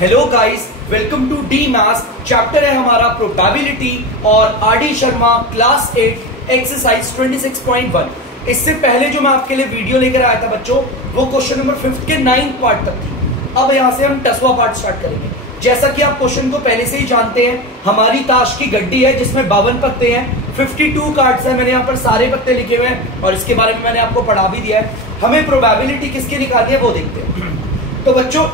Hello guys, welcome to the maths. Chapter है हमारा probability और आरडी शर्मा क्लास 8 एक्सरसाइज 26.1। इससे पहले जो मैं आपके लिए वीडियो लेकर आया था बच्चों, वो क्वेश्चन नंबर 5 के 9th पार्ट तक थी। अब यहाँ से हम 10वां पार्ट स्टार्ट करेंगे। जैसा कि आप क्वेश्चन को पहले से ही जानते हैं, हमारी ताश की गड्डी है जिसमें 52 पत्ते हैं, 52 कार्ड्स हैं। मैंने यहाँ पर सारे पत्ते लिखे हुए हैं और इसके बारे में मैंने आपको पढ़ा भी दिया है। हमें प्रोबेबिलिटी किसकी निकालनी है वो देखते हैं। तो बच्चों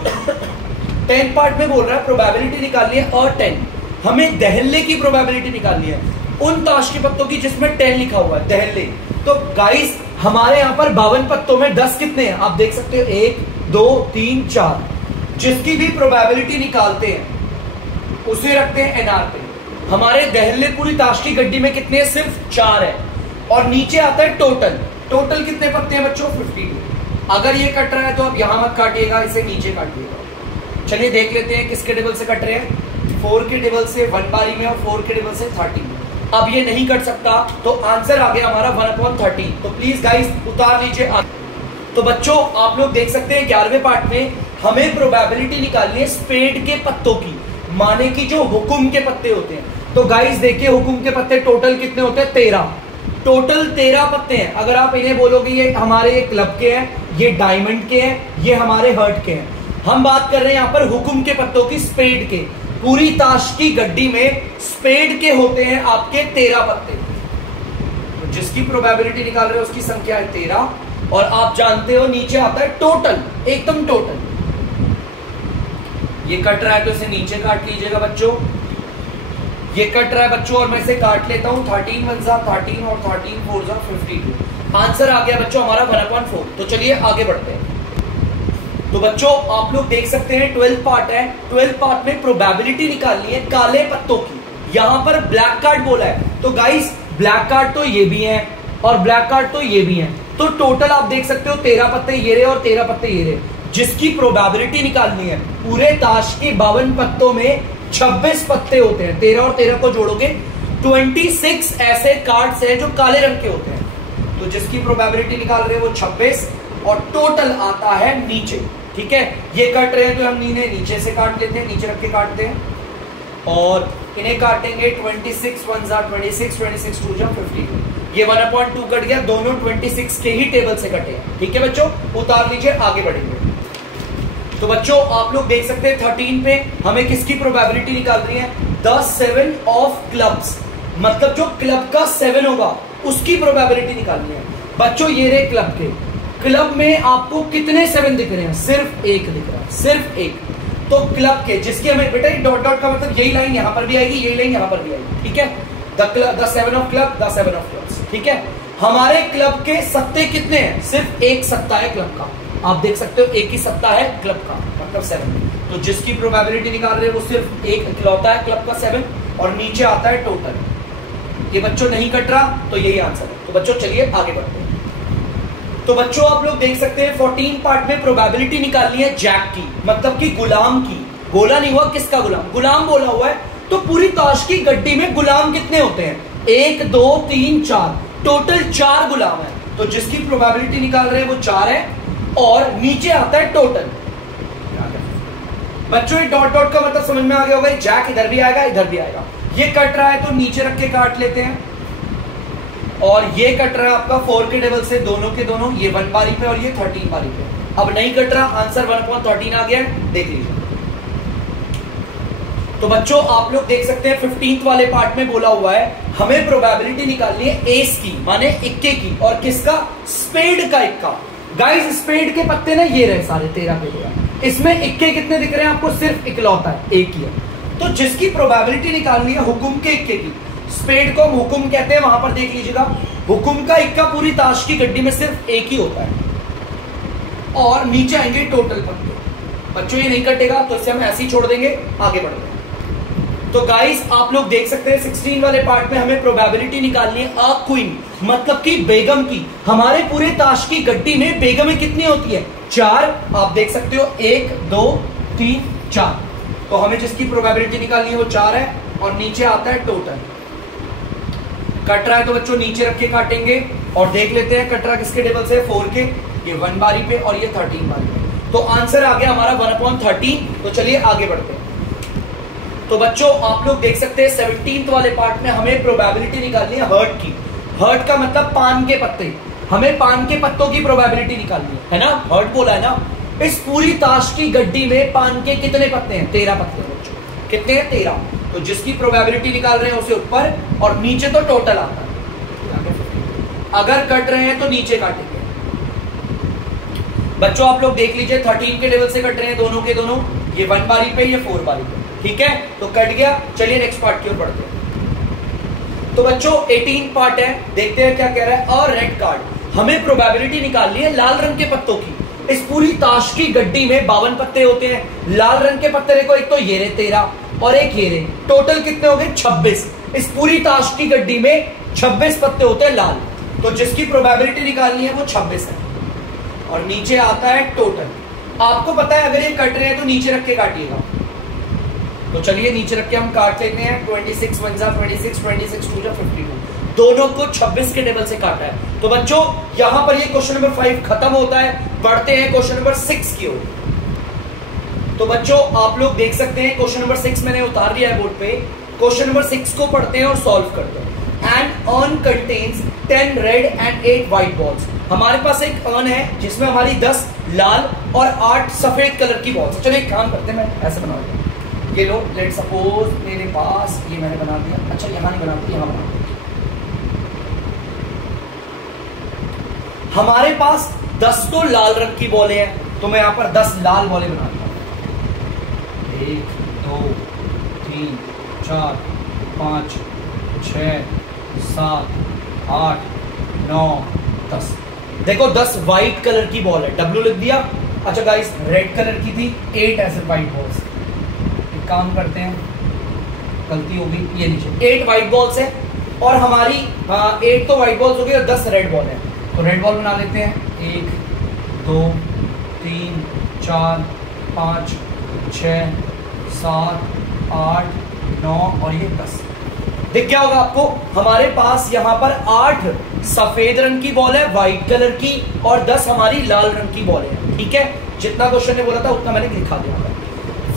10th पार्ट में बोल रहा है प्रोबेबिलिटी निकालनी है और 10 हमें दहल्ले की प्रोबेबिलिटी निकालनी है, उन ताश के पत्तों की जिसमें 10 लिखा हुआ है, दहल्ले। तो गाइस हमारे यहाँ पर 52 पत्तों में 10 कितने हैं आप देख सकते हो, 1 2 3 4। जिसकी भी प्रोबेबिलिटी निकालते हैं उसे रखते हैं एनआर पे। हमारे दहल्ले पूरी ताश की गड्डी में कितने हैं, सिर्फ 4 है। और नीचे आता है टोटल। टोटल कितने पत्ते हैं बच्चों, 52। अगर ये कट रहा है तो आप यहां मत काटिएगा, इसे नीचे काटिएगा। चलिए देख लेते हैं किसके टेबल से कट रहे हैं। 4 के टेबल से 1 बारी में और 4 के टेबल से 30। अब ये नहीं कट सकता तो आंसर आ गया हमारा 1/30। तो प्लीज गाइस उतार लीजिए। तो बच्चों आप लोग देख सकते हैं 11वें पार्ट में हमें प्रोबेबिलिटी निकालनी है स्पेड के पत्तों की, माने कि जो हुकुम के पत्ते होते हैं। तो गाइस देखिए हुकुम के पत्ते टोटल कितने होते हैं, 13। टोटल 13 पत्ते हैं। अगर आप इन्हें बोलोगे ये हमारे क्लब के हैं, ये डायमंड के हैं, ये हमारे हर्ट के हैं। हम बात कर रहे हैं यहाँ पर हुकुम के पत्तों की, स्पेड के। पूरी ताश की गड्डी में स्पेड के होते हैं आपके 13 पत्ते। तो जिसकी प्रोबेबिलिटी निकाल रहे हो उसकी संख्या है 13। और आप जानते हो नीचे आता है टोटल, एकदम टोटल। ये कट रहा है तो इसे नीचे काट लीजिएगा बच्चों। ये कट रहा है बच्चों और मैं इसे काट लेता हूं। 13 1 जा 13 और 13 4 जा 52। आंसर आ गया बच्चों हमारा 1/4। तो चलिए आगे बढ़ते हैं। तो बच्चों आप लोग देख सकते हैं 12th पार्ट है। 12th पार्ट में प्रोबेबिलिटी निकालनी है काले पत्तों की। यहां पर ब्लैक कार्ड बोला है, तो गाइस ब्लैक कार्ड तो ये भी है और ब्लैक कार्ड तो ये भी है। तो टोटल आप देख सकते हो 13 पत्ते ये रहे और 13 पत्ते ये रहे। जिसकी प्रोबेबिलिटी निकालनी है, पूरे ताश के 52 पत्तों में 26 पत्ते होते हैं। 13 और 13 को जोड़ोगे 26 ऐसे कार्ड्स हैं जो काले रंग के होते हैं। तो जिसकी प्रोबेबिलिटी निकाल रहे हैं वो 26 और टोटल आता है नीचे। ठीक है, ये कट रहे हैं तो हम इन्हें नीचे से काट लेते हैं, नीचे रख के काटते हैं और इन्हें काटेंगे। 26 1 जा 26, 26 2 जा 52। ये 1/2 कट गया, दोनों 26 के ही टेबल से कटे। ठीक है बच्चों, उतार लीजिए, आगे बढ़ेंगे। तो बच्चों आप लोग देख सकते हैं 13 पे हमें किसकी प्रोबेबिलिटी निकाल रही है, द 7 ऑफ क्लब्स। मतलब जो क्लब का 7 होगा उसकी प्रोबेबिलिटी निकालनी है। बच्चों ये रहे क्लब के। क्लब में आपको कितने 7 दिख रहे हैं, सिर्फ एक दिख रहा है, सिर्फ एक। तो क्लब के जिसकी हमें बेटा डॉट डॉट का मतलब यही लाइन यहां पर भी आएगी, यही लाइन यहां पर भी आएगी। ठीक है, the 7 of club, the 7 of clubs. ठीक है, हमारे क्लब के सत्ते कितने हैं, सिर्फ एक सत्ता है क्लब का। आप देख सकते हो एक ही सत्ता है क्लब का, मतलब 7। तो जिसकी प्रोबेबिलिटी निकाल रहे हैं वो सिर्फ एक इकलौता है क्लब का 7 और नीचे आता है टोटल। ये बच्चों नहीं कट रहा तो यही आंसर है। तो बच्चों चलिए आगे बढ़ते हैं। तो बच्चों आप लोग देख सकते हैं 14 पार्ट में प्रोबेबिलिटी निकालनी है जैक की, मतलब कि गुलाम की। गोला नहीं हुआ, किसका गुलाम, गुलाम बोला हुआ है। तो पूरी ताश की गड्डी में गुलाम कितने होते हैं, 1 2 3 4। टोटल 4 गुलाम है। तो जिसकी प्रोबेबिलिटी निकाल रहे हैं वो 4 है और नीचे आता है टोटल। बच्चों ये डॉट डॉट का मतलब समझ में आ गया होगा, जैक इधर भी आएगा इधर भी आएगा। ये कट रहा है तो नीचे रख के काट लेते हैं और ये कट रहा है आपका 4 के टेबल से, दोनों के दोनों, ये 1 बारी पे और ये 13 बारी पे। अब नहीं कट रहा, आंसर 1/13 आ गया, देख लीजिए। तो बच्चों आप लोग देख सकते हैं 15th वाले पार्ट में बोला हुआ है हमें प्रोबेबिलिटी निकालनी है एस की, माने इक्के की। और किसका, स्पेड का इक्का। गाइस स्पेड के पत्ते ना ये रहे सारे 13 पे। इसमें इक्के कितने दिख रहे हैं आपको, सिर्फ इकलौता है, एक ही है। तो जिसकी प्रोबेबिलिटी निकालनी है हुकुम के इक्के की, स्पेड को हम हुकुम कहते हैं, वहां पर देख लीजिएगा। हुकुम का इक्का पूरी ताश की गड्डी में सिर्फ एक ही होता है। और नीचे आएंगे टोटल पत्ते। बच्चों ये नहीं कटेगा तो इसे हम ऐसे ही छोड़ देंगे, आगे बढ़ते हैं। तो गाइस आप लोग देख सकते हैं 16 वाले पार्ट में हमें प्रोबेबिलिटी निकालनी है अ क्वीन, मतलब कि बेगम की। हमारे पूरे ताश की गड्डी में बेगमें कितनी होती है, 4। आप देख सकते हो 1 2 3 4। तो हमें जिसकी प्रोबेबिलिटी निकालनी है वो 4 है और नीचे आता है टोटल। कट रहा है तो बच्चों नीचे रख के काटेंगे और देख लेते हैं कट रहा किसके टेबल से, 4 के। ये 1 बारी पे और ये 13 बारी पे। तो आंसर आ गया हमारा 1/13। तो चलिए आगे बढ़ते हैं। तो बच्चों आप लोग देख सकते हैं 17th वाले पार्ट में हमें प्रोबेबिलिटी निकालनी है हर्ट की। हर्ट का मतलब पान के पत्ते, हमें पान के पत्तों की प्रोबेबिलिटी निकालनी है ना। हर्ट बोला है ना। इस पूरी ताश की गड्डी में पान के कितने पत्ते हैं? 13 पत्ते हैं बच्चों। कितने हैं? 13। तो जिसकी प्रोबेबिलिटी निकाल रहे हैं उसे ऊपर और नीचे तो टोटल आता है। अगर कट रहे हैं तो नीचे काटेंगे। बच्चों आप लोग देख लीजिए 13 के टेबल से कट रहे हैं दोनों के दोनों, ये 1 बारी पे ये 4 बारी पे, ठीक है। तो कट गया। चलिए नेक्स्ट पार्ट की ओर बढ़ते हैं। तो बच्चों 18 पार्ट है, देखते हैं क्या कह रहा है। और रेड कार्ड, हमें प्रोबेबिलिटी निकालनी है लाल रंग के पत्तों की। इस पूरी ताश की गड्डी में 52 पत्ते होते हैं। लाल रंग के पत्ते देखो, एक तो ये रहे 13 और एक ये रहे, टोटल कितने हो गए? 26। इस पूरी ताश की गड्डी में 26 पत्ते होते हैं लाल। तो जिसकी प्रोबेबिलिटी निकालनी है वो 26 है। और नीचे आता है टोटल। आपको पता है अगर ये कट रहे हैं तो नीचे रख के काटिएगा। तो चलिए नीचे रख के हम काट लेते हैं। 26 1 जा 26, 26 2 जा 52। दोनों को 26 के टेबल से काटा है। तो बच्चों यहां पर ये क्वेश्चन नंबर 5 खत्म होता है। बढ़ते हैं क्वेश्चन नंबर 6 की ओर। तो बच्चों आप लोग देख सकते हैं क्वेश्चन नंबर 6 मैंने उतार दिया है बोर्ड पे। क्वेश्चन नंबर 6 को पढ़ते हैं और सॉल्व करते हैं। An urn contains 10 red and 8 white balls. हमारे पास एक अर्न है जिसमें हमारी 10 लाल और 8 सफेद कलर की बॉल्स। चलो एक काम करते हैं, मैं ऐसे बना दिया। ये लो, लेट सपोज मेरे पास ये मैंने बना दिया। अच्छा यहां नहीं बनाते, यहां बना दिया। हमारे पास 10 तो लाल रंग की बॉलें हैं, तो मैं यहां पर 10 लाल बॉलें बना दूंगा। 1 2 3 4 5 6 7 8 9 10। देखो 10 व्हाइट कलर की बॉल है, डब्ल्यू लिख दिया। अच्छा गाइस रेड कलर की थी 8 ऐसे व्हाइट बॉल्स। एक काम करते हैं, गलती होगी, ये नीचे 8 व्हाइट बॉल्स है और हमारी 8 तो व्हाइट बॉल्स हो गई और 10 रेड बॉल है। तो रेड बॉल बना लेते हैं। 1 2 3 4 5 6 7 8 9 और ये 10। देख क्या होगा आपको, हमारे पास यहां पर 8 सफेद रंग की बॉल है व्हाइट कलर की और 10 हमारी लाल रंग की बॉल है। ठीक है, जितना क्वेश्चन ने बोला था उतना मैंने लिखा दिया।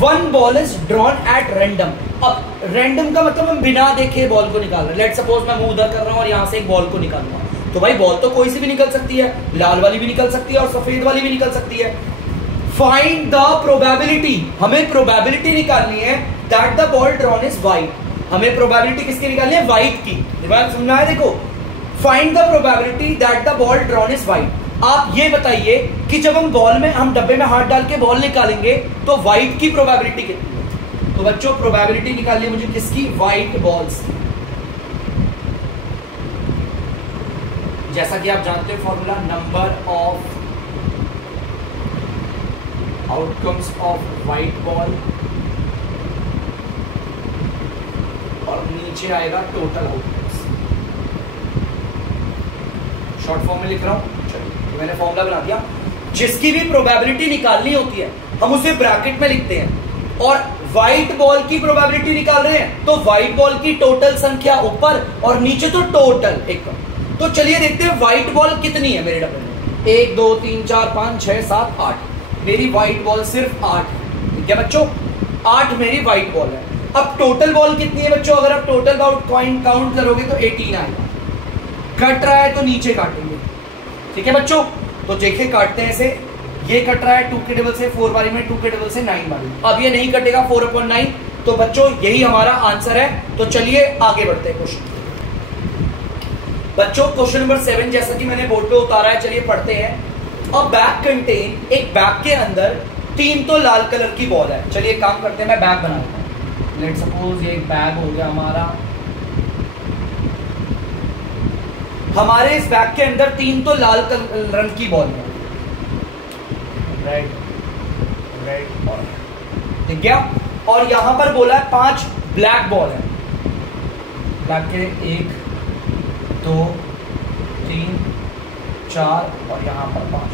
1 ball is drawn at random. अब रैंडम का मतलब हम बिना देखे बॉल को निकाल रहे हैं। लेट सपोज मैं मुंह उधर कर रहा हूं और यहां से एक बॉल को निकालूंगा, तो भाई बॉल तो कोई सी भी निकल सकती है, लाल वाली भी निकल सकती है और सफेद वाली भी निकल सकती है। फाइंड द प्रोबेबिलिटी, हमें प्रोबेबिलिटी निकालनी है that the ball drawn is white. हमें प्रोबेबिलिटी किसकी निकालनी है? व्हाइट की। दिमाग समझना है? देखो find the probability that the ball drawn is white. आप ये बताइए कि जब हम बॉल में, हम डब्बे में हाथ डाल के बॉल निकालेंगे तो व्हाइट की प्रोबेबिलिटी कितनी है? तो बच्चों प्रोबेबिलिटी निकालनी है मुझे किसकी? White balls. जैसा कि आप जानते हैं formula, number of outcomes of white ball और नीचे आएगा टोटल आउटकम्स। शॉर्ट फॉर्म में लिख रहा हूं, चलिए मैंने फॉर्मूला बना दिया। जिसकी भी प्रोबेबिलिटी निकालनी होती है हम उसे ब्रैकेट में लिखते हैं और व्हाइट बॉल की प्रोबेबिलिटी निकाल रहे हैं तो व्हाइट बॉल की टोटल संख्या ऊपर और नीचे तो टोटल एक। तो चलिए देखते हैं व्हाइट बॉल कितनी है मेरे डब्बे में। 1 2 3 4 5 6 7 8। मेरी व्हाइट बॉल सिर्फ 8 है। ठीक है बच्चों, 8 मेरी व्हाइट बॉल है। अब टोटल बॉल कितनी है बच्चों? अगर आप टोटल बॉल काउंट करोगे तो 18 आएगा। कट रहा है तो नीचे काटेंगे। ठीक है बच्चों, तो देखिए काटते हैं इसे। ये कट रहा है 2 के टेबल से 4 बारी में, 2 के टेबल से 9 बारी। अब ये नहीं कटेगा 4/9। तो बच्चों यही हमारा आंसर है। तो चलिए आगे बढ़ते हैं क्वेश्चन। बच्चों क्वेश्चन नंबर 7 जैसा कि मैंने बोर्ड पे उतारा है, चलिए पढ़ते हैं। अ बैग कंटेन, एक बैग के अंदर 3 तो लाल कलर की बॉल है। चलिए काम करते हैं, मैं बैग बना लेता हूं। लेट सपोज ये एक बैग हो गया हमारा। हमारे इस बैग के अंदर 3 तो लाल रंग की बॉल है, रेड रेड और ठीक है। और यहां पर बोला है 5 ब्लैक बॉल है। ब्लैक के 1 2 3 4 और यहां पर 5।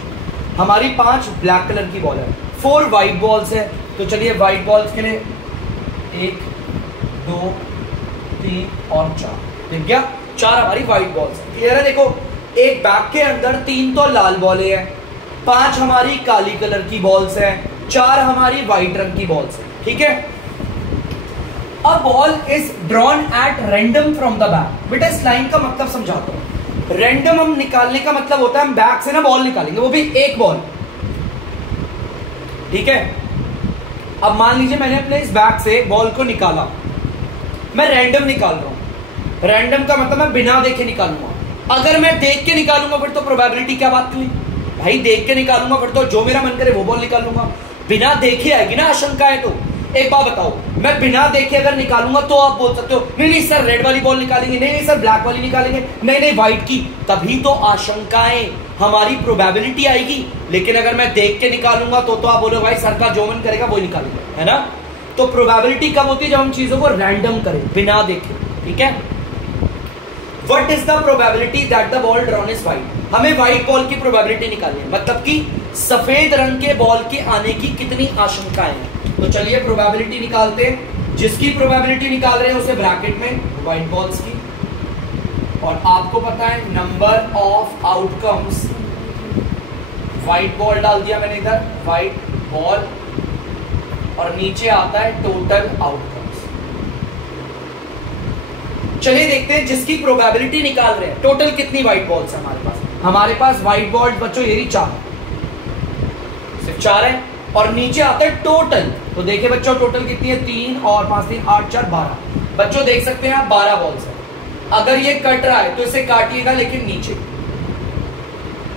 हमारी 5 ब्लैक कलर की बॉल है। 4 व्हाइट बॉल्स है। तो चलिए व्हाइट बॉल्स के लिए 1 2 3 और 4। ठीक है, 4 हमारी व्हाइट बॉल्स है। क्लियर है? देखो एक बैग के अंदर 3 तो लाल बॉलें हैं, 5 हमारी काली कलर की बॉल्स हैं, 4 हमारी व्हाइट रंग की बॉल्स हैं, ठीक है। A ball is drawn at random from the bag. बेटा इस लाइन का मतलब समझाता हूं। रैंडम हम निकालने का मतलब होता है हम बैग से ना बॉल निकालेंगे, वो भी एक बॉल, ठीक है। अब मान लीजिए मैंने अपने इस बैग से बॉल को निकाला, मैं रैंडम निकाल रहा हूं। रैंडम का मतलब मैं बिना देखे निकालूंगा। अगर मैं देख के निकालूंगा फिर तो प्रोबेबिलिटी क्या बात हुई भाई, देख के निकालूंगा फिर तो जो मेरा मन करे वो बॉल निकालूंगा। बिना देखे आएगी ना आशंकाएं। तो एक बात बताओ, मैं बिना देखे अगर निकालूंगा तो आप बोल सकते हो नहीं नहीं सर रेड वाली बॉल निकालेंगे, नहीं नहीं सर ब्लैक वाली निकालेंगे, नहीं नहीं व्हाइट की, तभी तो आशंकाएं हमारी प्रोबेबिलिटी आएगी। लेकिन अगर मैं देख के निकालूंगा तो आप बोलो भाई सर का जो मन करेगा वो निकालेंगे, है ना। तो प्रोबेबिलिटी कब होती है, जब हम चीजों को रैंडम करें बिना देखे, ठीक है। What is the probability that the ball drawn is white. हमें व्हाइट बॉल की प्रोबेबिलिटी निकालनी है, मतलब कि सफेद रंग के बॉल के आने की कितनी आशंकाएं हैं। तो चलिए प्रोबेबिलिटी निकालते हैं। जिसकी प्रोबेबिलिटी निकाल रहे हैं उसे ब्रैकेट में व्हाइट बॉल्स की, और आपको पता है number of outcomes, white ball डाल दिया मैंने इधर, व्हाइट बॉल, और नीचे आता है टोटल आउटकम्स। चलिए देखते हैं जिसकी प्रोबेबिलिटी निकाल रहे हैं, टोटल कितनी व्हाइट बॉल्स है हमारे पास व्हाइट बॉल बच्चों ये 4, सिर्फ 4 है, और नीचे आता है टोटल। तो देखिए बच्चों टोटल कितनी है, 3 और 5 3 8 4 12। बच्चों देख सकते हैं आप 12 बॉल्स है। अगर ये कट रहा है तो इसे काटिएगा, लेकिन नीचे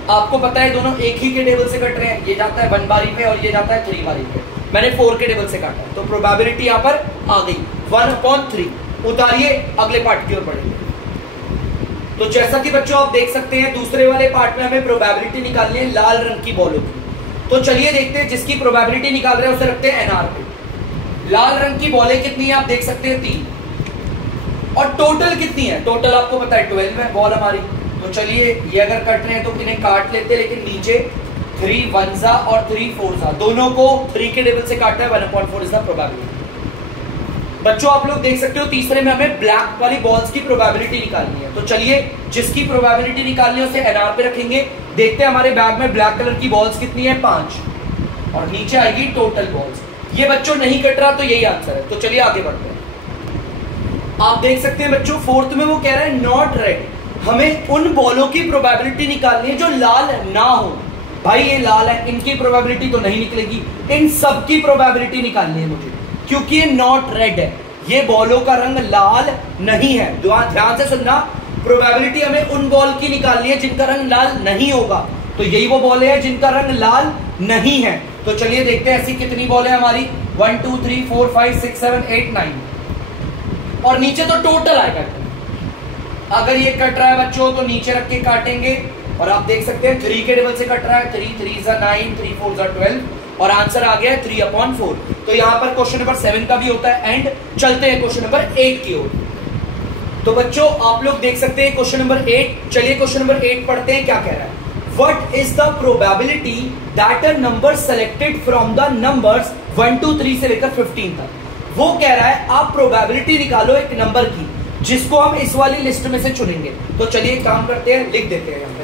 आपको पता है दोनों एक ही के टेबल से कट रहे हैं, ये जाता है 1 बारी पे और ये जाता है 3 बारी पे। मैंने 4 के टेबल से काटा है, तो प्रोबेबिलिटी यहां पर आ गई 1/3। उतारिए अगले पार्ट की ओर बढ़ेंगे। तो जैसा कि बच्चों आप देख सकते हैं दूसरे वाले पार्ट में हमें प्रोबेबिलिटी निकालनी है लाल रंग की बॉलों की। तो चलिए देखते हैं जिसकी प्रोबेबिलिटी निकाल रहे हैं उसे रखते हैं एनआर पे। लाल रंग की बॉलें कितनी है आप देख सकते हैं 3, और टोटल कितनी है, टोटल आपको पता है 12 है बॉल हमारी। तो चलिए ये अगर कट रहे हैं तो इन्हें काट लेते हैं, लेकिन नीचे 3 1 और 3 4 दोनों को 3 के टेबल से काटा है, 1/4 इज द प्रोबेबिलिटी। बच्चों आप लोग देख सकते हो तीसरे में हमें ब्लैक वाली बॉल्स की प्रोबेबिलिटी निकालनी है। तो चलिए जिसकी प्रोबेबिलिटी निकालनी है उसे एनआर पे रखेंगे। देखते हैं हमारे बैग में ब्लैक कलर की बॉल्स कितनी है, 5, और नीचे आएगी टोटल बॉल्स। ये बच्चों नहीं कट रहा तो यही आंसर है। तो चलिए आगे बढ़ते हैं। आप देख सकते हैं बच्चों फोर्थ में वो कह रहा है नॉट रेड। हमें उन बॉलों की प्रोबेबिलिटी निकालनी है जो लाल ना हो। भाई ये लाल है, इनकी प्रोबेबिलिटी तो नहीं निकलेगी, इन सब की प्रोबेबिलिटी निकालनी है मुझे, क्योंकि ये नॉट रेड है, ये बॉलों का रंग लाल नहीं है। ध्यान से सुनना, प्रोबेबिलिटी हमें उन बॉल की निकालनी है जिनका रंग लाल नहीं होगा। तो यही वो बॉलें हैं जिनका रंग लाल नहीं है। तो चलिए देखते हैं ऐसी कितनी बॉलें हमारी, 1 2 3 4 5 6 7 8 9, और नीचे तो टोटल आएगा। अगर ये कट रहा है बच्चों तो नीचे रख के काटेंगे, और आप देख सकते हैं 3 के टेबल से कट रहा है, 3 3 9 3 4 12, और आंसर आ गया है 3/4। तो यहां पर क्वेश्चन नंबर 7 का भी होता है एंड। चलते हैं क्वेश्चन नंबर 8 की ओर। तो बच्चों आप लोग देख सकते हैं क्वेश्चन नंबर 8। चलिए क्वेश्चन नंबर 8 पढ़ते हैं, क्या कह रहा है। What is the probability that a number selected from the numbers 1 2 3 से लेकर 15 तक। वो कह रहा है आप प्रोबेबिलिटी निकालो एक नंबर की जिसको हम इस वाली लिस्ट में से चुनेंगे। तो चलिए काम करते हैं, लिख देते हैं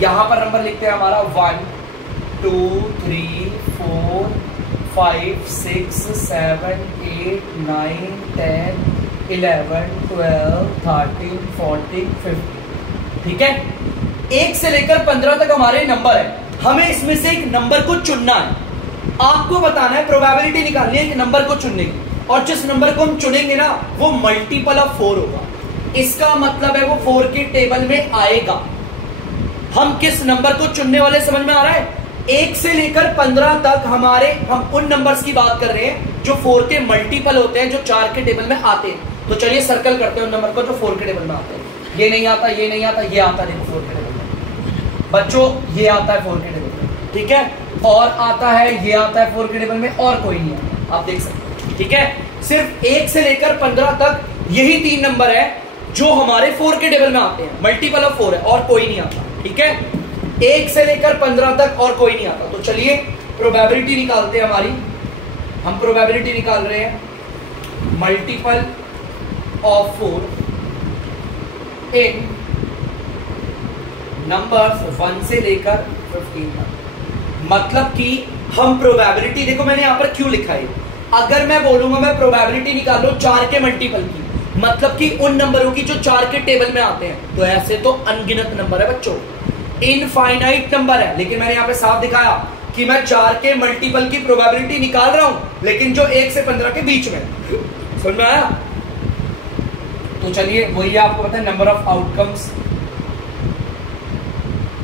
यहां पर नंबर लिखते हैं हमारा 1 2 3 4 5 6 7 8 9 10 11 12 13 14 15। ठीक है, 1 से लेकर 15 तक हमारे नंबर है। हमें इसमें से एक नंबर को चुनना है। आपको बताना है, प्रोबेबिलिटी निकालनी है एक नंबर को चुनने की, और जिस नंबर को हम चुनेंगे ना वो मल्टीपल ऑफ 4 होगा। इसका मतलब है वो 4 के टेबल में आएगा। हम किस नंबर को चुनने वाले समझ में आ रहा है। 1 से लेकर 15 तक हम उन नंबर्स की बात कर रहे हैं जो 4 के मल्टीपल होते हैं, जो 4 के टेबल में आते हैं। तो चलिए सर्कल करते हैं उन नंबर को जो 4 के टेबल में आते हैं। ये नहीं आता, ये नहीं आता, ये आता है 4 के टेबल में बच्चों, ये आता है 4 के टेबल में, ठीक है, और आता है, ये आता है 4 के टेबल में, और कोई नहीं आता, आप देख सकते हैं। ठीक है, सिर्फ 1 से लेकर 15 तक यही 3 नंबर है जो हमारे 4 के टेबल में आते हैं, मल्टीपल ऑफ 4 है, और कोई नहीं आता। ठीक है, 1 से लेकर 15 तक और कोई नहीं आता। तो चलिए प्रोबेबिलिटी निकालते हैं हमारी। हम प्रोबेबिलिटी निकाल रहे हैं मल्टीपल ऑफ 4 इन नंबर्स 1 से लेकर 15 तक। मतलब कि हम प्रोबेबिलिटी, देखो मैंने यहां पर क्यों लिखा है, अगर मैं बोलूंगा मैं प्रोबेबिलिटी निकाल लो 4 के मल्टीपल की, मतलब कि उन नंबरों की जो 4 के टेबल में आते हैं, तो ऐसे तो अनगिनत नंबर है बच्चों, इनफाइनाइट नंबर है, लेकिन मैंने यहां पे साफ दिखाया कि मैं 4 के मल्टीपल की प्रोबेबिलिटी निकाल रहा हूं, लेकिन जो 1 से 15 के बीच में। समझ में आया? तो चलिए वही आपको पता है नंबर ऑफ आउटकम्स,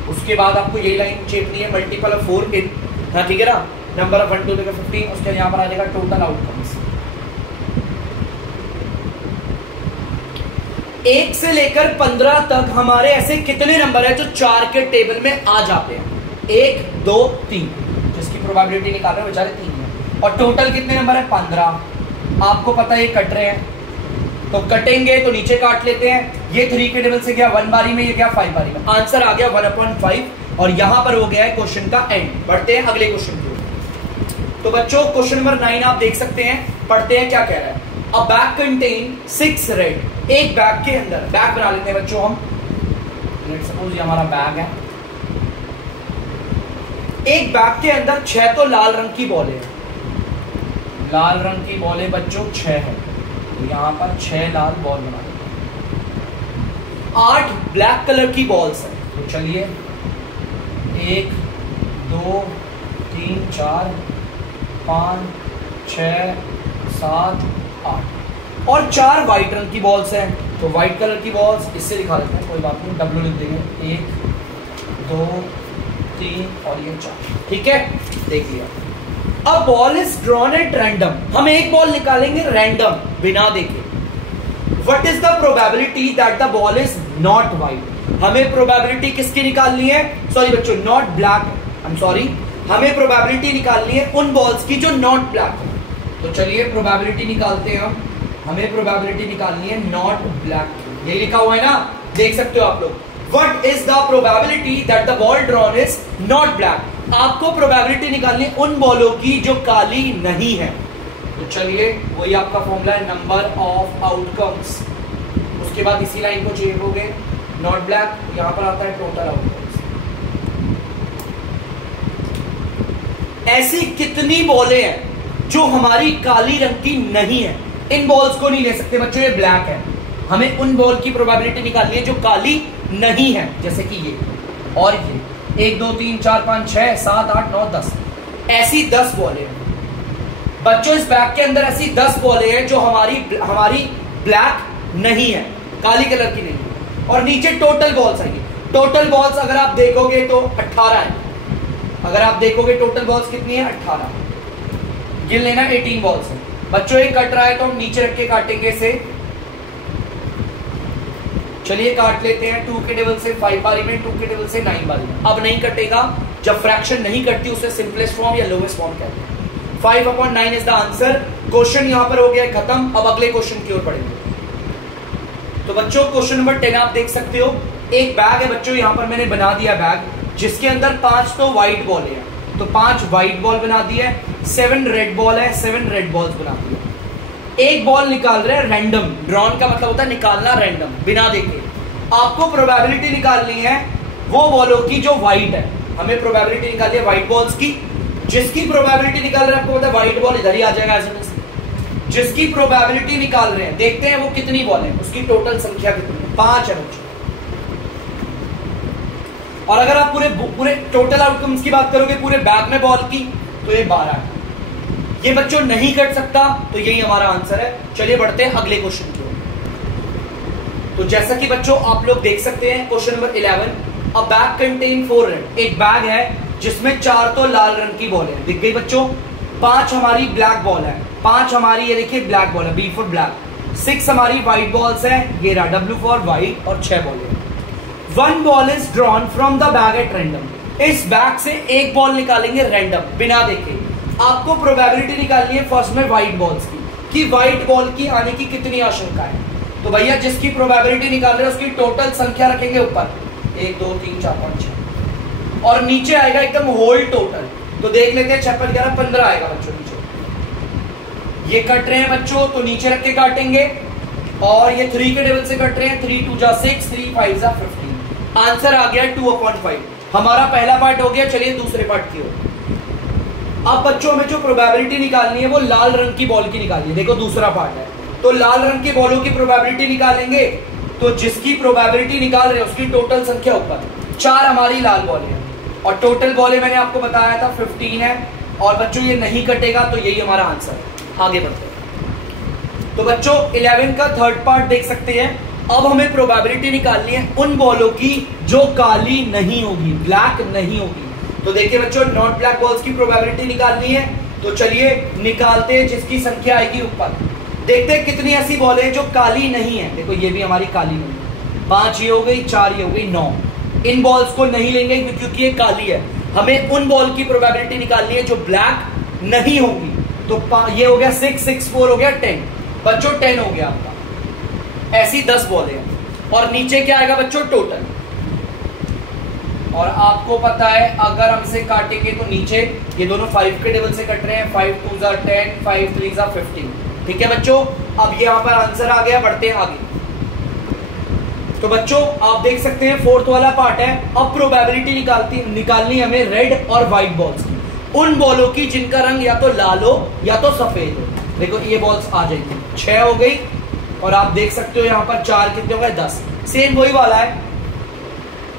उसके बाद आपको यही लाइन चेपनी है, मल्टीपल ऑफ 4 इन, हाँ ठीक है ना, नंबर ऑफ 1 2 3 15, उसके यहां पर आ जाएगा टोटल आउटकम्स। 1 से लेकर 15 तक हमारे ऐसे कितने नंबर है जो 4 के टेबल में आ जाते हैं? 1 2 3, जिसकी प्रोबेबिलिटी निकाल रहे हैं बेचारे 3 है, और टोटल कितने नंबर है? 15। आपको पता है ये कट रहे हैं, तो कटेंगे तो नीचे काट लेते हैं, ये 3 के टेबल से गया 1 बारी में, ये गया 5 बारी में, आंसर आ गया 1/5, और यहां पर हो गया है क्वेश्चन का एंड। बढ़ते हैं अगले क्वेश्चन की। तो बच्चों क्वेश्चन नंबर 9 आप देख सकते हैं, पढ़ते हैं क्या कह रहा है। अ बैग कंटेन 6 रेड, एक बैग के अंदर, बैग बना लेते हैं बच्चों हम, लेट्स सपोज ये हमारा बैग है, एक बैग के अंदर 6 तो लाल रंग की बॉलें, लाल रंग की बॉलें बच्चों 6 है, तो यहां पर 6 लाल बॉल बना लेते हैं। 8 ब्लैक कलर की बॉल्स है, तो चलिए 1 2 3 4 5 6 7 8, और 4 व्हाइट रंग की बॉल्स हैं, तो व्हाइट कलर की बॉल्स इससे दिखा देते हैं, कोई बात नहीं, डब्ल्यू लिख देंगे, 1 2 3 और ये 4, ठीक है, देख लिया। अब ball is drawn at random, हम एक बॉल निकालेंगे रैंडम बिना देखे। What is the probability that the ball is not white, हमें प्रोबेबिलिटी किसकी निकालनी है? सॉरी बच्चों, not black, I am sorry, हमें प्रोबेबिलिटी निकालनी है उन बॉल्स की जो नॉट ब्लैक है। तो चलिए प्रोबेबिलिटी निकालते हैं हम, हमें प्रोबेबिलिटी निकालनी है नॉट ब्लैक, ये लिखा हुआ है ना, देख सकते हो आप लोग। What is the probability that the ball drawn is not black, आपको प्रोबेबिलिटी निकालनी है उन बॉलों की जो काली नहीं है। तो चलिए वही आपका फॉर्मूला है, नंबर ऑफ आउटकम्स, उसके बाद इसी लाइन को चेपोगे, नॉट ब्लैक, यहां पर आता है टोटल आउटकम्स। ऐसी कितनी बॉलें हैं जो हमारी काली रंग की नहीं है? इन बॉल्स को नहीं ले सकते बच्चों, ये ब्लैक है, हमें उन बॉल की प्रोबेबिलिटी निकालनी है जो काली नहीं है, जैसे कि ये और ये 1 2 3 4 5 6 7 8 9 10, ऐसी 10 बॉलें हैं बच्चों। इस बैग के अंदर ऐसी 10 बॉलें हैं जो हमारी ब्लैक नहीं है, काली कलर की नहीं है, और नीचे टोटल बॉल्स आएंगी। टोटल बॉल्स अगर आप देखोगे तो 18 है, अगर आप देखोगे टोटल बॉल्स कितनी है? 18, गिन लेना 18 बॉल्स है बच्चों। एक कट रहा है तो हम नीचे रख के काटेंगे इसे, चलिए काट लेते हैं 2 के टेबल से 5 बारी में, 2 के टेबल से 9 बारी में। अब नहीं कटेगा, जब फ्रैक्शन नहीं कटती उसे सिंपलेस्ट फॉर्म या लोवेस्ट फॉर्म कहते हैं। 5/9 इज द आंसर। क्वेश्चन यहां पर हो गया खत्म, अब अगले क्वेश्चन की ओर बढ़ेंगे। तो बच्चों क्वेश्चन नंबर 10 आप देख सकते हो, एक बैग है बच्चों, यहां पर मैंने बना दिया बैग, जिसके अंदर 5 तो व्हाइट बॉल है, तो 5 व्हाइट बॉल बना दी है, 7 रेड बॉल है, 7 रेड बॉल्स बना दी है। एक बॉल निकाल रहे हैं रैंडम, ड्रॉन का मतलब होता है निकालना रैंडम, बिना देखे। आपको प्रोबेबिलिटी निकालनी है वो बॉलों की जो व्हाइट है, हमें प्रोबेबिलिटी निकालनी है व्हाइट बॉल्स की, जिसकी प्रोबेबिलिटी निकाल रहे हैं, आपको पता है व्हाइट बॉल इधर ही आ जाएगा ऐसे, जिसकी प्रोबेबिलिटी निकाल रहे हैं, देखते हैं वो कितनी बॉल है, उसकी टोटल संख्या कितनी है? 5 है बच्चों। और अगर आप पूरे टोटल आउटकम्स की बात करोगे पूरे बैग में बॉल की, तो ये 12 है। ये बच्चों नहीं कट सकता, तो यही हमारा आंसर है। चलिए बढ़ते हैं अगले क्वेश्चन की ओर। तो जैसा कि बच्चों आप लोग देख सकते हैं क्वेश्चन नंबर 11, अ बैग कंटेन 4 रेड, एक बैग है जिसमें 4 तो लाल रंग की बॉल है, दिख गई बच्चों। 5 हमारी ब्लैक बॉल है, 5 हमारी ये देखिए ब्लैक बॉल है, B फॉर ब्लैक। 6 हमारी व्हाइट बॉल्स है, ये रहा W फॉर व्हाइट, और 6 बॉल है। 1 ball is drawn from the bag at random, इस बैग से एक बॉल निकालेंगे रैंडम बिना देखे। आपको प्रोबेबिलिटी निकालनी है फर्स्ट में व्हाइट बॉल्स की, कि व्हाइट बॉल की आने की कितनी आशंका है। तो भैया जिसकी प्रोबेबिलिटी निकाल रहे हैं उसकी टोटल संख्या रखेंगे ऊपर, 1 2 3 4 5 6, और नीचे आएगा एकदम होल टोटल। तो देख लेते हैं 6 5 11 15 आएगा बच्चों नीचे। ये कट रहे हैं बच्चों, तो नीचे रख के काटेंगे, और ये 3 के टेबल से कट रहे हैं, 3 2 जा 6, 3 5 जा 15। आंसर आ गया 2/5। हमारा पहला पार्ट हो गया, चलिए दूसरे पार्ट की ओर। अब बच्चों हमें जो प्रोबेबिलिटी निकालनी है वो लाल रंग की बॉल की निकालनी है। देखो दूसरा पार्ट है, तो लाल रंग की बॉलों की प्रोबेबिलिटी निकालेंगे, तो जिसकी प्रोबेबिलिटी निकाल रहे हैं उसकी टोटल संख्या ऊपर, 4 हमारी लाल बॉलें हैं और टोटल बॉलें मैंने आपको बताया था 15 है। और बच्चों ये नहीं कटेगा तो यही हमारा आंसर है। आगे बढ़ते हैं। तो बच्चों 11 का थर्ड पार्ट देख सकते हैं। अब हमें प्रोबेबिलिटी निकालनी है उन बॉलों की जो काली नहीं होगी, ब्लैक नहीं होगी। तो देखिए बच्चों नॉट ब्लैक बॉल्स की प्रोबेबिलिटी निकालनी है, तो चलिए निकालते हैं, जिसकी संख्या आएगी ऊपर। देखते हैं कितनी ऐसी बॉल है जो काली नहीं है। देखो ये भी हमारी काली नहीं है, 5 ये हो गई, 4 ये हो गई, 9। इन बॉल्स को नहीं लेंगे क्योंकि ये काली है। हमें उन बॉल की प्रोबेबिलिटी निकालनी है जो ब्लैक नहीं होगी। तो ये हो गया 6, 6, 4 हो गया 10। बच्चों 10 हो गया आपका। ऐसी 10 बॉलें हैं और नीचे क्या आएगा बच्चों टोटल। और आपको पता है अगर हमसे काटेंगे तो नीचे ये दोनों 5 के टेबल से कट रहे हैं। 5 2 जा 10, 5 3 जा 15। ठीक है बच्चों, अब यहाँ पर आंसर आ गया। बढ़ते हैं आगे। तो बच्चों आप देख सकते हैं फोर्थ वाला पार्ट है। अब प्रोबेबिलिटी निकालनी हमें रेड और व्हाइट बॉल्स की, उन बॉलों की जिनका रंग या तो लाल हो या तो सफेद हो। देखो ये बॉल्स आ जाएंगी, 6 हो गई और आप देख सकते हो यहाँ पर 4 कितने हो गए 10। सेम वही वाला है,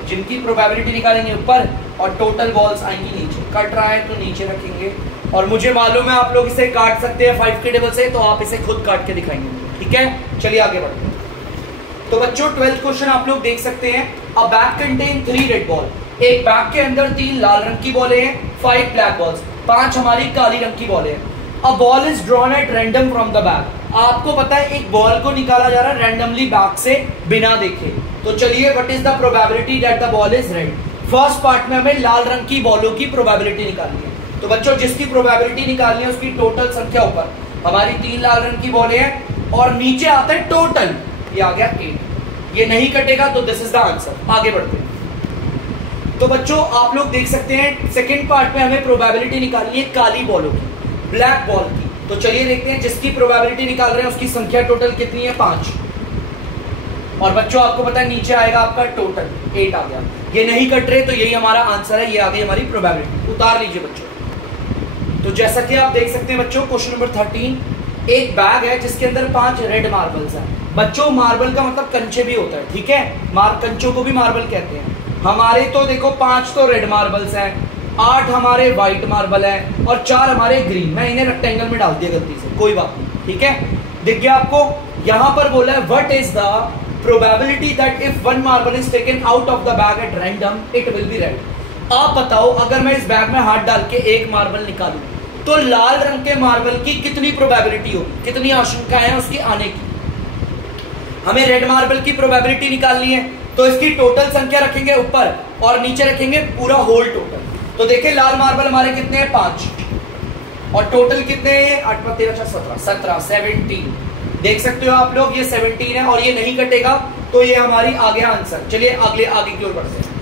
जिनकी प्रोबेबिलिटी निकालेंगे ऊपर और टोटल बॉल्स आएंगी नीचे। कट रहा है तो नीचे रखेंगे और मुझे मालूम है आप लोग इसे काट सकते हैं 5 के टेबल से, तो आप इसे खुद काट के दिखाएंगे। ठीक है, चलिए आगे बढ़ते हैं। तो बच्चों 12th क्वेश्चन आप लोग देख सकते हैं। अ बैग कंटेन 3 रेड बॉल। एक बैग के अंदर 3 लाल रंग की बॉलें हैं, 5 ब्लैक बॉल्स, 5 हमारी काली रंग की बॉलें हैं। A ball is drawn at random from the bag. आपको पता है एक बॉल को निकाला जा रहा है रैंडमली बैग से बिना देखे। तो चलिए what is the probability that the ball is red. First part में हमें लाल रंग की बॉलों की प्रोबेबिलिटी निकालनी है। तो बच्चों जिसकी प्रोबेबिलिटी निकालनी है उसकी टोटल संख्या ऊपर, हमारी 3 लाल रंग की बॉलें हैं और नीचे आता है टोटल, ये आ गया 8। ये नहीं कटेगा तो दिस इज द आंसर। आगे बढ़ते हैं। तो बच्चों आप लोग देख सकते हैं सेकंड पार्ट में हमें प्रोबेबिलिटी निकालनी है काली बॉलों की, ब्लैक बॉल की। तो चलिए देखते हैं जिसकी प्रोबेबिलिटी निकाल रहे हैं उसकी संख्या टोटल कितनी है 5। और बच्चों आपको पता है नीचे आएगा आपका टोटल 8 आ गया। ये नहीं कट रहे तो यही हमारा आंसर है, ये आ गई हमारी प्रोबेबिलिटी। उतार लीजिए बच्चों। तो जैसा कि आप देख सकते हैं बच्चों क्वेश्चन नंबर 13। एक बैग है जिसके अंदर 5 रेड मार्बल्स हैं। बच्चों मार्बल का मतलब कंचे भी होता है, ठीक है, कंचों को भी मार्बल कहते हैं। हमारे तो देखो 5 तो रेड मार्बल्स हैं, 8 हमारे व्हाइट मार्बल है और 4 हमारे ग्रीन। मैं इन्हें रेक्टेंगल में डाल दिया गलती से, कोई बात नहीं, ठीक है। दिख गया आपको। यहां पर बोला है what is the probability that if one marble is taken out of the bag at random it will be red. आप बताओ अगर मैं इस बैग में हाथ डाल के एक मार्बल निकालूं तो लाल रंग के मार्बल की कितनी प्रोबेबिलिटी होगी, कितनी आशंका है उसकी आने की। हमें रेड मार्बल की प्रोबेबिलिटी निकालनी है, तो इसकी टोटल संख्या रखेंगे ऊपर और नीचे रखेंगे पूरा होल टोटल। तो देखिए लाल मार्बल हमारे कितने हैं 5 और टोटल कितने हैं 8 + 13 = 17 17। देख सकते हो आप लोग ये 17 है और ये नहीं कटेगा तो ये हमारी आ गया आंसर। चलिए आगे की ओर बढ़ते हैं।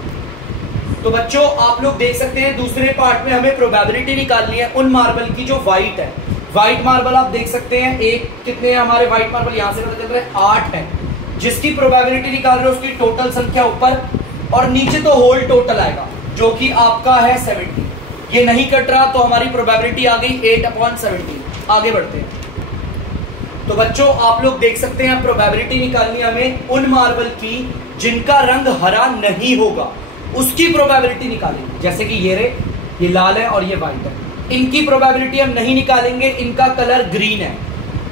तो बच्चों आप लोग देख सकते हैं दूसरे पार्ट में हमें प्रोबेबिलिटी निकालनी है उन मार्बल की जो व्हाइट है। व्हाइट मार्बल आप देख सकते हैं एक कितने हैं हमारे व्हाइट मार्बल, यहां से पता चल रहा है 8 है। जिसकी प्रोबेबिलिटी निकाल रहे हो उसकी टोटल संख्या ऊपर और नीचे तो होल टोटल आएगा जो कि आपका है 70। ये नहीं कट रहा तो हमारी प्रोबेबिलिटी आ गई 8/17। आगे बढ़ते हैं। तो बच्चों आप लोग देख सकते हैं प्रोबेबिलिटी निकालनी है हमें उन मार्बल की जिनका रंग हरा नहीं होगा, उसकी प्रोबेबिलिटी निकालेंगे। जैसे कि ये लाल है और ये व्हाइट है, इनकी प्रोबेबिलिटी हम नहीं निकालेंगे, इनका कलर ग्रीन है।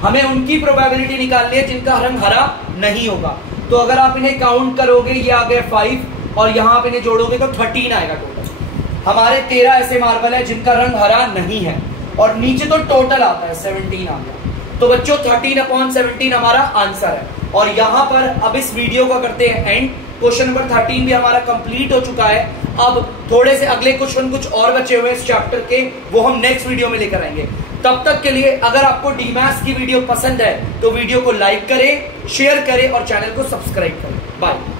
हमें उनकी प्रोबेबिलिटी निकालनी है जिनका रंग हरा नहीं होगा। तो अगर आप इन्हें काउंट करोगे ये आ गए 5 और यहां आप इन्हें जोड़ोगे तो 13 आएगा टोटल। हमारे 13 ऐसे मार्बल है जिनका रंग हरा नहीं है और नीचे तो टोटल आता है 17 आ गया। तो बच्चों 13/17 हमारा आंसर है। और यहां पर अब इस वीडियो को करते हैं एंड। क्वेश्चन नंबर 13 भी हमारा कंप्लीट हो चुका है। अब थोड़े से अगले क्वेश्चन कुछ और बचे हुए इस चैप्टर के, वो हम नेक्स्ट वीडियो में लेकर आएंगे। तब तक के लिए अगर आपको डीमैथ्स की वीडियो पसंद है तो वीडियो को लाइक करें, शेयर करें और चैनल को सब्सक्राइब करें। बाय।